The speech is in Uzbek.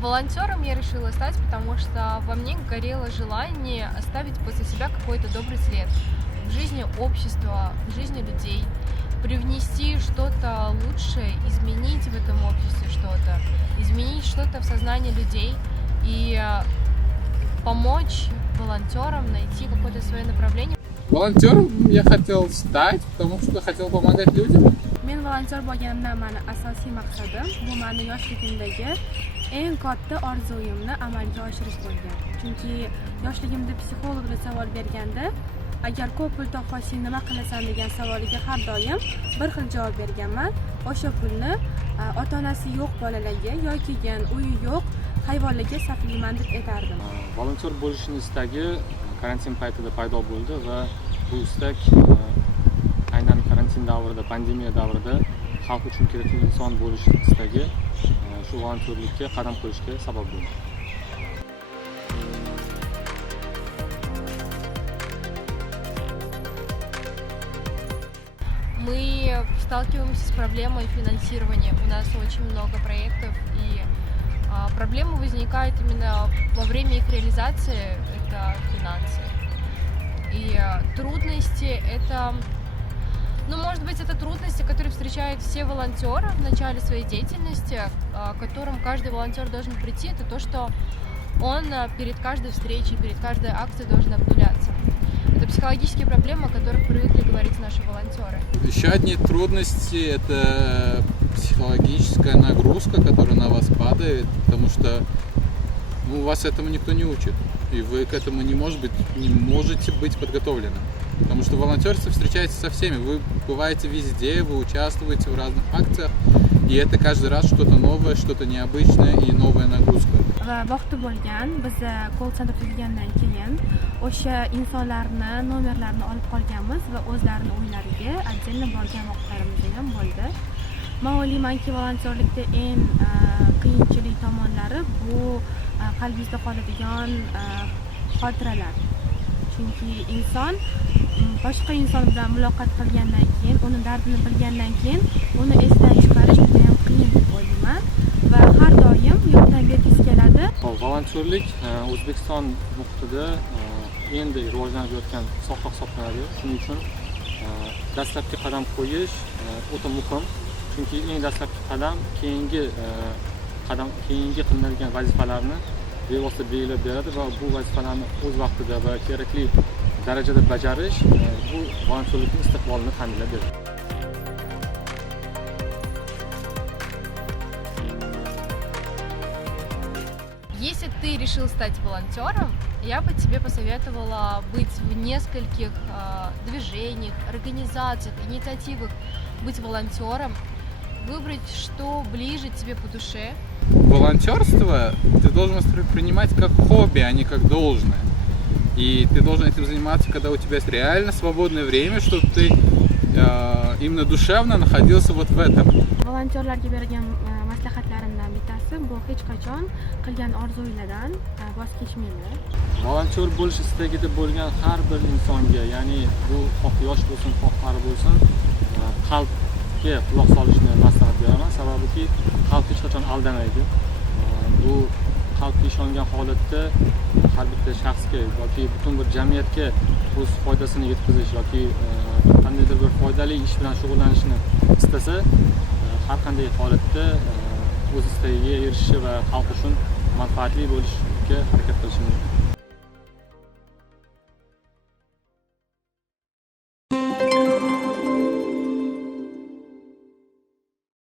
Волонтером я решила стать, потому что во мне горело желание оставить после себя какой-то добрый след в жизни общества, в жизни людей, привнести что-то лучшее, изменить в этом обществе что-то, изменить что-то в сознании людей и помочь волонтерам найти какое-то свое направление. Волонтером я хотел стать, потому что хотел помогать людям. Men volontyor bo'lganimdan mani asosiy maqsadim bu meni yoshligimdagi eng katta orzuyimni amalga oshirish bo'lgan. Chunki yoshligimda psixologlar savol berganda, agar ko'p pul topsang nima qilasan degan savoliga har doim bir xil javob berganman. O'sha pulni ota-onasi yo'q bolalarga yoki uyi yo'q hayvonlarga sarflayman deb aytardim. Volontyor bo'lishni istagi karantin paytida paydo bo'ldi va bu istak aynan karantin davrida, pandemiya davrida xalq uchun kerakli inson bo'lish istagi shu volontyorlikka qadam qo'yishga sabab bo'ldi. Мы сталкиваемся с проблемой финансирования. У нас очень много проектов, и проблемы возникают именно во время их реализации, это финансы. И трудности это, может быть, это трудности, которые встречают все волонтеры в начале своей деятельности, к которым каждый волонтер должен прийти, это то, что он перед каждой встречей, перед каждой акцией должен обнуляться. Это психологические проблемы, о которых привыкли говорить наши волонтеры. Еще одни трудности – это психологическая нагрузка, которая на вас падает, потому что вас этому никто не учит, и вы к этому не можете быть подготовленным. Потому что волонтерство встречается со всеми, вы бываете везде, вы участвуете в разных акциях, и это каждый раз что-то новое, что-то необычное и новая nagruska. Va vaqti bo'lgan, biz call center tuzgandan keyin o'sha insonlarni nomerlarini olib qolganmiz va o'zlarini uylariga отдельно borgan vaqtlarimiz ham bo'ldi. Men o'ylaymanki, volontyorlikda eng qiyinchilik tomonlari bu qalbingizda qoladigan xotiralar. Chunki inson boshqa inson bilan muloqot qilgandan keyin, uni dardini bilgandan keyin uni esdan chiqarish juda ham qiyin deb o'ylayman va har doim yordam bergisi keladi. Volontyorlik O'zbekiston muhitida endi rivojlanib yotgan soha hisoblanadi. Shuning uchun dastlabki qadam qo'yish o'ta muhim. Chunki eng dastlabki qadam keyingi qilinadigan vazifalarni bevosita belgilab beradi va bu vazifalarni o'z vaqtida va kerakli darajada bajarish bu volontyorlikning istiqbolini ta'minlab beradi. Если ты решил стать волонтером, я бы тебе посоветовала быть в нескольких движениях, организациях, инициативах, быть волонтером, выбрать, что ближе тебе по душе. Волонтерство ты должен воспринимать как хобби, а не как должное. И ты должен этим заниматься, когда у тебя есть реально свободное время, чтобы ты именно душевно находился вот в этом. Volontyorlarga bergan maslahatlarimdan bittasi bu hech qachon qilgan orzuylardan voz kechmanglar. Volontyor bo'lish istagida bo'lgan har bir insonga, ya'ni bu xoh yosh bo'lsin, xoh qari bo'lsin, qalbga quloq solishni maslahat beraman. Sababiki qalb hech qachon aldamaydi. Bu qalbga ishongan holatda har bitta shaxsga yoki butun bir jamiyatga o'z foydasini yetkazish yoki qandaydir bir foydali ish bilan shug'ullanishni istasa, har qanday holatda o'z istagiga erishishi va xalq uchun manfaatli bo'lishga harakat qilishi mumkin.